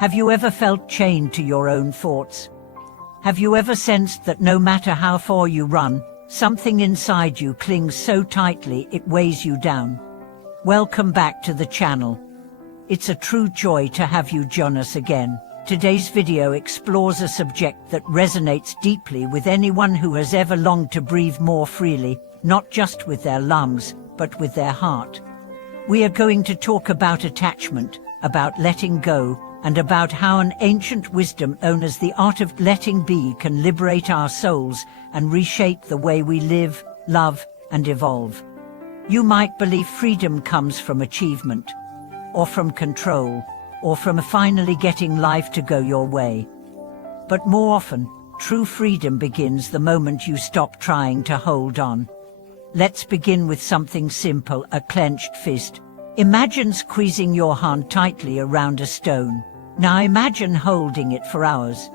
Have you ever felt chained to your own thoughts? Have you ever sensed that no matter how far you run, something inside you clings so tightly it weighs you down? Welcome back to the channel. It's a true joy to have you join us again. Today's video explores a subject that resonates deeply with anyone who has ever longed to breathe more freely, not just with their lungs, but with their heart. We are going to talk about attachment, about letting go, and about how an ancient wisdom known as the art of letting be can liberate our souls and reshape the way we live, love, and evolve. You might believe freedom comes from achievement, or from control, or from finally getting life to go your way. But more often, true freedom begins the moment you stop trying to hold on. Let's begin with something simple, a clenched fist. Imagine squeezing your hand tightly around a stone. Now imagine holding it for hours.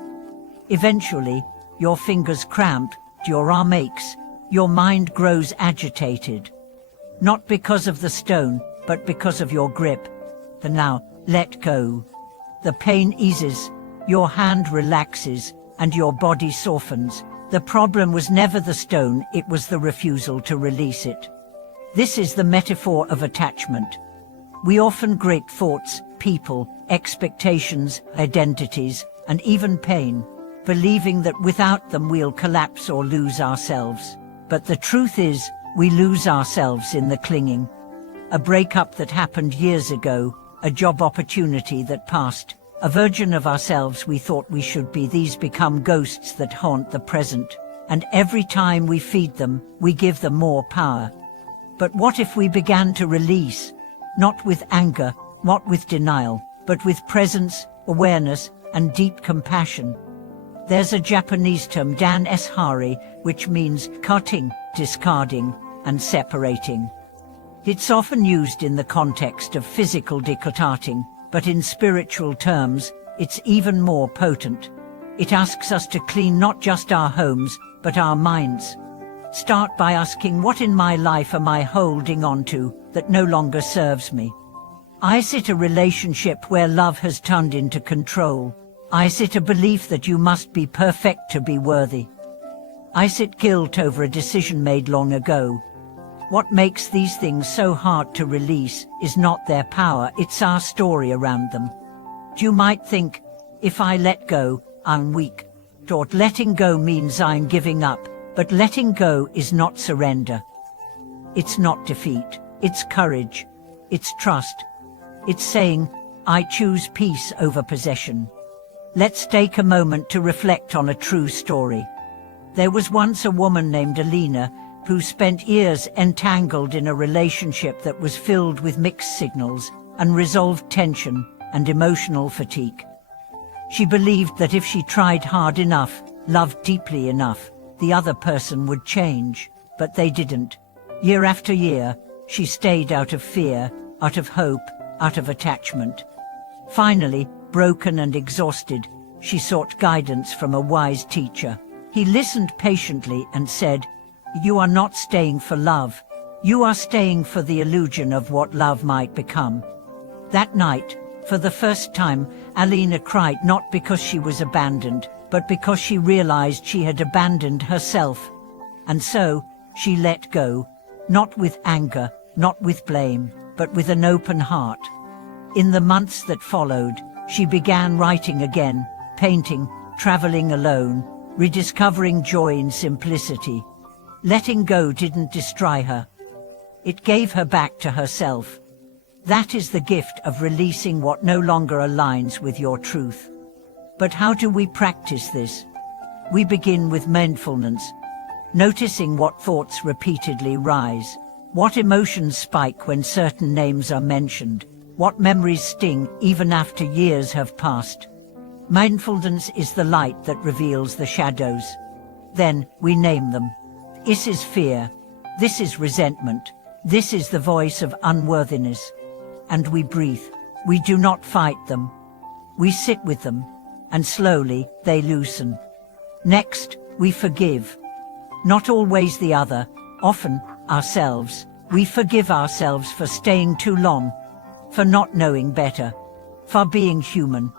Eventually, your fingers cramp, your arm aches, your mind grows agitated. Not because of the stone, but because of your grip. Now, let go. The pain eases, your hand relaxes, and your body softens. The problem was never the stone, it was the refusal to release it. This is the metaphor of attachment. We often grip thoughts, people, expectations, identities, and even pain, believing that without them we'll collapse or lose ourselves. But the truth is, we lose ourselves in the clinging. A breakup that happened years ago, a job opportunity that passed, a version of ourselves we thought we should be, these become ghosts that haunt the present. And every time we feed them, we give them more power. But what if we began to release? Not with anger, not with denial, but with presence, awareness, and deep compassion. There's a Japanese term, Dan S. Hari, which means cutting, discarding, and separating. It's often used in the context of physical decluttering, but in spiritual terms, it's even more potent. It asks us to clean not just our homes, but our minds. Start by asking, what in my life am I holding on to that no longer serves me? Is it a relationship where love has turned into control? Is it a belief that you must be perfect to be worthy? Is it guilt over a decision made long ago? What makes these things so hard to release is not their power, it's our story around them. You might think, if I let go, I'm weak. Or letting go means I'm giving up, but letting go is not surrender. It's not defeat, it's courage, it's trust. It's saying, I choose peace over possession. Let's take a moment to reflect on a true story. There was once a woman named Alina who spent years entangled in a relationship that was filled with mixed signals, unresolved tension, and emotional fatigue. She believed that if she tried hard enough, loved deeply enough, the other person would change, but they didn't. Year after year, she stayed out of fear, out of hope, out of attachment. Finally, broken and exhausted, she sought guidance from a wise teacher. He listened patiently and said, "You are not staying for love. You are staying for the illusion of what love might become." That night, for the first time, Alina cried not because she was abandoned, but because she realized she had abandoned herself. And so, she let go, not with anger, not with blame, but with an open heart. In the months that followed, she began writing again, painting, traveling alone, rediscovering joy in simplicity. Letting go didn't destroy her. It gave her back to herself. That is the gift of releasing what no longer aligns with your truth. But how do we practice this? We begin with mindfulness, noticing what thoughts repeatedly rise, what emotions spike when certain names are mentioned, what memories sting even after years have passed. Mindfulness is the light that reveals the shadows. Then we name them. This is fear. This is resentment. This is the voice of unworthiness. And we breathe. We do not fight them. We sit with them, and slowly they loosen. Next, we forgive. Not always the other, often ourselves. We forgive ourselves for staying too long, for not knowing better, for being human.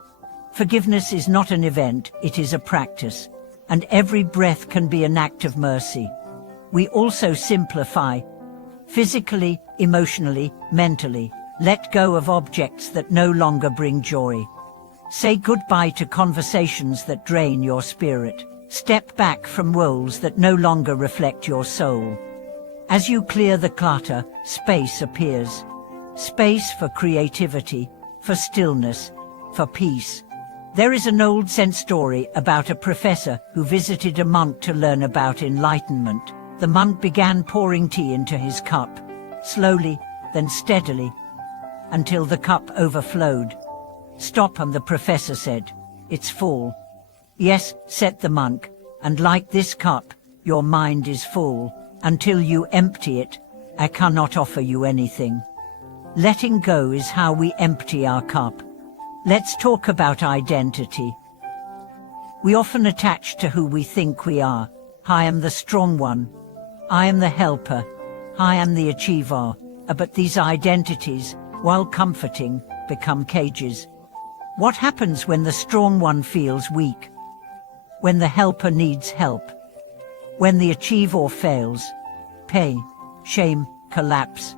Forgiveness is not an event, it is a practice, and every breath can be an act of mercy. We also simplify. Physically, emotionally, mentally, let go of objects that no longer bring joy. Say goodbye to conversations that drain your spirit. Step back from roles that no longer reflect your soul. As you clear the clutter, space appears. Space for creativity, for stillness, for peace. There is an old Zen story about a professor who visited a monk to learn about enlightenment. The monk began pouring tea into his cup, slowly, then steadily, until the cup overflowed. "Stop," and the professor said. "It's full." "Yes," said the monk, "and like this cup, your mind is full. Until you empty it, I cannot offer you anything." Letting go is how we empty our cup. Let's talk about identity. We often attach to who we think we are. I am the strong one. I am the helper. I am the achiever. But these identities, while comforting, become cages. What happens when the strong one feels weak? When the helper needs help? When the achiever fails? Pain, shame, collapse.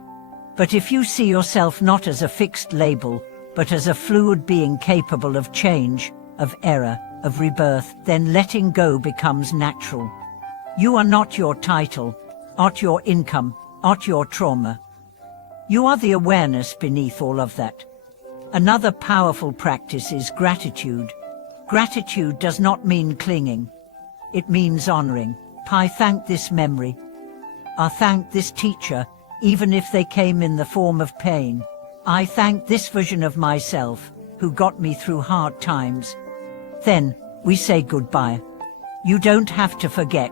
But if you see yourself not as a fixed label, but as a fluid being capable of change, of error, of rebirth, then letting go becomes natural. You are not your title, not your income, not your trauma. You are the awareness beneath all of that. Another powerful practice is gratitude. Gratitude does not mean clinging. It means honoring. I thank this memory. I thank this teacher, even if they came in the form of pain. I thank this version of myself, who got me through hard times. Then, we say goodbye. You don't have to forget.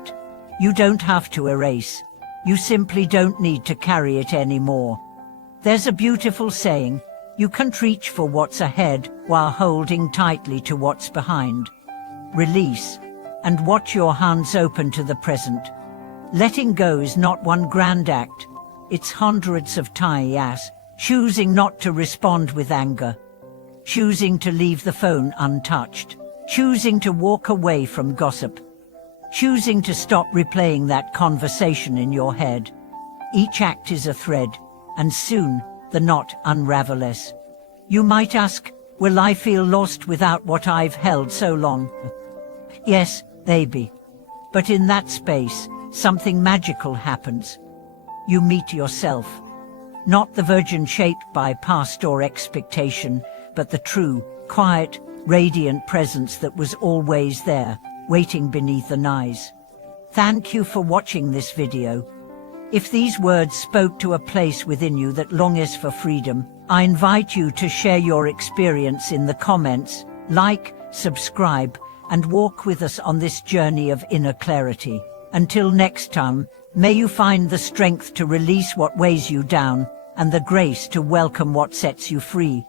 You don't have to erase. You simply don't need to carry it anymore. There's a beautiful saying, you can't reach for what's ahead while holding tightly to what's behind. Release, and watch your hands open to the present. Letting go is not one grand act. It's hundreds of tiny acts. Choosing not to respond with anger. Choosing to leave the phone untouched. Choosing to walk away from gossip. Choosing to stop replaying that conversation in your head. Each act is a thread, and soon the knot unravels. You might ask, will I feel lost without what I've held so long? Yes, maybe. But in that space, something magical happens. You meet yourself. Not the version shaped by past or expectation, but the true, quiet, radiant presence that was always there, waiting beneath the eyes. Thank you for watching this video. If these words spoke to a place within you that longs for freedom, I invite you to share your experience in the comments, like, subscribe, and walk with us on this journey of inner clarity. Until next time, may you find the strength to release what weighs you down, and the grace to welcome what sets you free.